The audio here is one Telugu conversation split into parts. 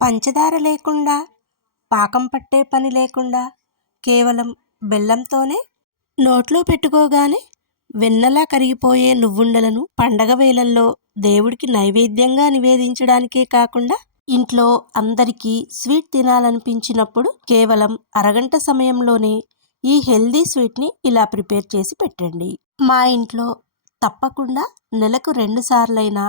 పంచదార లేకుండా, పాకం పట్టే పని లేకుండా కేవలం బెల్లంతోనే నోట్లో పెట్టుకోగానే వెన్నలా కరిగిపోయే నువ్వుండలను పండగ వేళల్లో దేవుడికి నైవేద్యంగా నివేదించడానికే కాకుండా ఇంట్లో అందరికీ స్వీట్ తినాలనిపించినప్పుడు కేవలం అరగంట సమయంలోనే ఈ హెల్దీ స్వీట్ని ఇలా ప్రిపేర్ చేసి పెట్టండి. మా ఇంట్లో తప్పకుండా నెలకు 2 సార్లైనా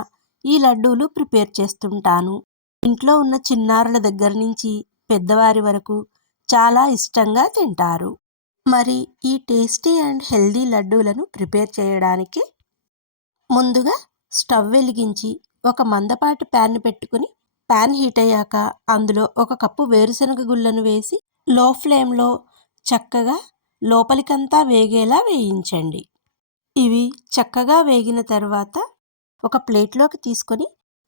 ఈ లడ్డూలు ప్రిపేర్ చేస్తుంటాను. ఇంట్లో ఉన్న చిన్నారుల దగ్గర నుంచి పెద్దవారి వరకు చాలా ఇష్టంగా తింటారు. మరి ఈ టేస్టీ అండ్ హెల్దీ లడ్డూలను ప్రిపేర్ చేయడానికి ముందుగా స్టవ్ వెలిగించి ఒక మందపాటి ప్యాన్ పెట్టుకుని ప్యాన్ హీట్ అయ్యాక అందులో 1 కప్పు వేరుశనగ గుళ్ళను వేసి లో ఫ్లేమ్లో చక్కగా లోపలికంతా వేగేలా వేయించండి. ఇవి చక్కగా వేగిన తర్వాత ఒక ప్లేట్లోకి తీసుకొని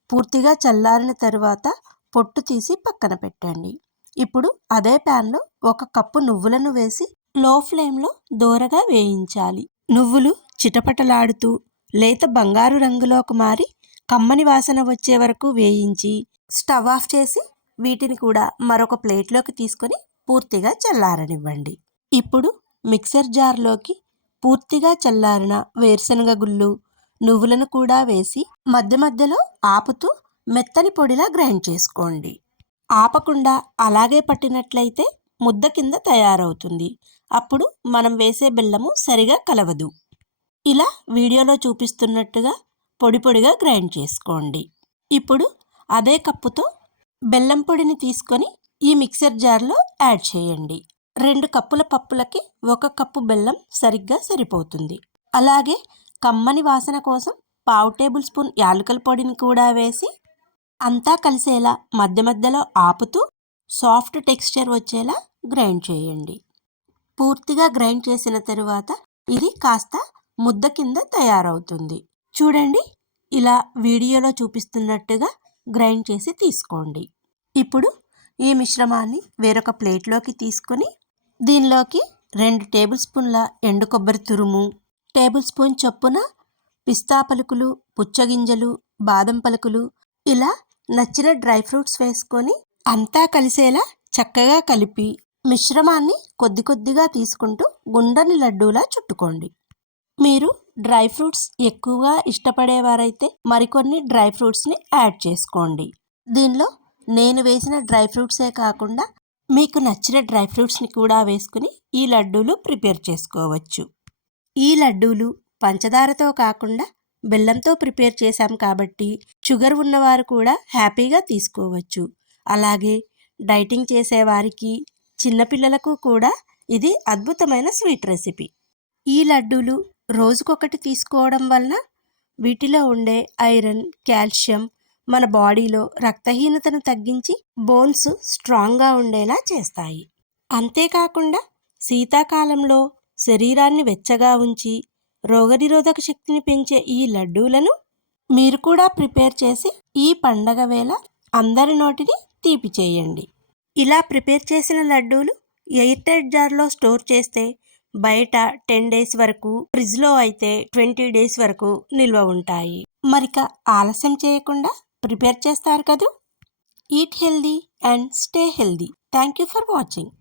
పూర్తిగా చల్లారిన తర్వాత పొట్టు తీసి పక్కన పెట్టండి. ఇప్పుడు అదే ప్యాన్లో 1 కప్పు నువ్వులను వేసి లో ఫ్లేమ్లో దోరగా వేయించాలి. నువ్వులు చిటపటలాడుతూ లేత బంగారు రంగులోకి మారి కమ్మని వాసన వచ్చే వరకు వేయించి స్టవ్ ఆఫ్ చేసి వీటిని కూడా మరొక ప్లేట్లోకి తీసుకొని పూర్తిగా చల్లారనివ్వండి. ఇప్పుడు మిక్సర్ జార్లోకి పూర్తిగా చల్లారిన వేరుశనగ గుళ్ళు, నువ్వులను కూడా వేసి మధ్య మధ్యలో ఆపుతూ మెత్తని పొడిలా గ్రైండ్ చేసుకోండి. ఆపకుండా అలాగే పట్టినట్లయితే ముద్ద కింద తయారవుతుంది. అప్పుడు మనం వేసే బెల్లము సరిగా కలవదు. ఇలా వీడియోలో చూపిస్తున్నట్టుగా పొడి పొడిగా గ్రైండ్ చేసుకోండి. ఇప్పుడు అదే కప్పుతో బెల్లం పొడిని తీసుకొని ఈ మిక్సర్ జార్లో యాడ్ చేయండి. 2 కప్పుల పప్పులకి 1 కప్పు బెల్లం సరిగ్గా సరిపోతుంది. అలాగే కమ్మని వాసన కోసం 1/2 టేబుల్ స్పూన్ యాలకుల పొడిని కూడా వేసి అంతా కలిసేలా మధ్య మధ్యలో ఆపుతూ సాఫ్ట్ టెక్స్చర్ వచ్చేలా గ్రైండ్ చేయండి. పూర్తిగా గ్రైండ్ చేసిన తరువాత ఇది కాస్త ముద్ద కింద తయారవుతుంది. చూడండి, ఇలా వీడియోలో చూపిస్తున్నట్టుగా గ్రైండ్ చేసి తీసుకోండి. ఇప్పుడు ఈ మిశ్రమాన్ని వేరొక ప్లేట్లోకి తీసుకొని దీనిలోకి 2 టేబుల్ స్పూన్ల ఎండు కొబ్బరి తురుము, టేబుల్ స్పూన్ చొప్పున పిస్తా పలుకులు, పుచ్చగింజలు, బాదం పలుకులు, ఇలా నచ్చిన డ్రై ఫ్రూట్స్ వేసుకొని అంతా కలిసేలా చక్కగా కలిపి మిశ్రమాన్ని కొద్ది కొద్దిగా తీసుకుంటూ గుండ్రని లడ్డూలా చుట్టుకోండి. మీరు డ్రై ఫ్రూట్స్ ఎక్కువగా ఇష్టపడేవారైతే మరికొన్ని డ్రై ఫ్రూట్స్ని యాడ్ చేసుకోండి. దీనిలో నేను వేసిన డ్రై ఫ్రూట్సే కాకుండా మీకు నచ్చిన డ్రై ఫ్రూట్స్ని కూడా వేసుకుని ఈ లడ్డూలు ప్రిపేర్ చేసుకోవచ్చు. ఈ లడ్డూలు పంచదారతో కాకుండా బెల్లంతో ప్రిపేర్ చేశాం కాబట్టి షుగర్ ఉన్నవారు కూడా హ్యాపీగా తీసుకోవచ్చు. అలాగే డైటింగ్ చేసేవారికి, చిన్నపిల్లలకు కూడా ఇది అద్భుతమైన స్వీట్ రెసిపీ. ఈ లడ్డూలు రోజుకొకటి తీసుకోవడం వలన వీటిలో ఉండే ఐరన్, కాల్షియం మన బాడీలో రక్తహీనతను తగ్గించి బోన్స్ స్ట్రాంగ్గా ఉండేలా చేస్తాయి. అంతేకాకుండా శీతాకాలంలో శరీరాన్ని వెచ్చగా ఉంచి రోగనిరోధక శక్తిని పెంచే ఈ లడ్డూలను మీరు కూడా ప్రిపేర్ చేసి ఈ పండగ వేళ అందరి నోటిని తీపి చేయండి. ఇలా ప్రిపేర్ చేసిన లడ్డూలు ఎయిర్ టైట్ జార్లో స్టోర్ చేస్తే బయట 10 డేస్ వరకు, ఫ్రిడ్జ్లో అయితే 20 డేస్ వరకు నిల్వ ఉంటాయి. మరిక ఆలస్యం చేయకుండా ప్రిపేర్ చేస్తారు కదూ. Eat healthy and stay healthy. Thank you for watching.